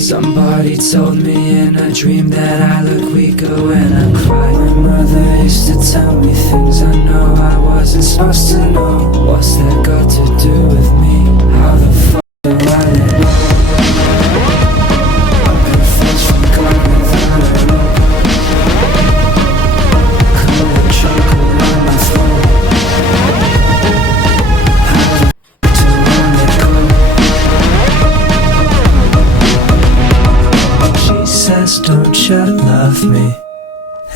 Somebody told me in a dream that I look weaker when I cry. My mother used to tell me things I know I wasn't supposed to know. What's that got to do with me? How the fuck do I let go? I'm confused from God without a rope. Cold choke around my throat. How the fuck do I let go? She says, don't you love me?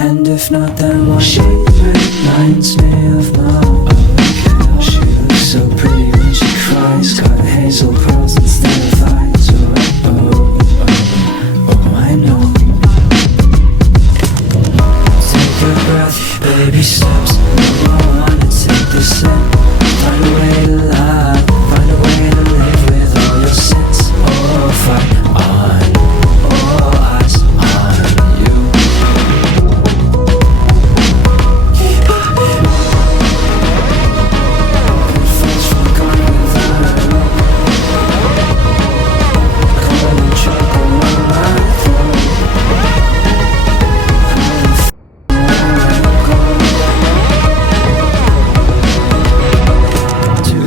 And if not, then why? She reminds me of Mom. Oh, she looks so pretty when she cries. Got hazel pearls instead of eyes. Oh, I know. Take a breath, baby steps. No, I wanna take this step. Find a way to love. Find a way to live with all your sins. Oh, fight on.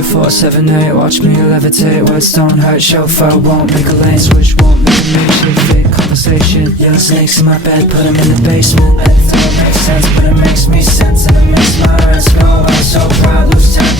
Four, 7, 8, watch me levitate. Words don't hurt, chauffeur won't make a lane switch, won't make a major fit conversation. Yellow snakes in my bed, put them in the basement. It don't make sense, but it makes me sense, and it makes my hands go. I'm so proud, lose time.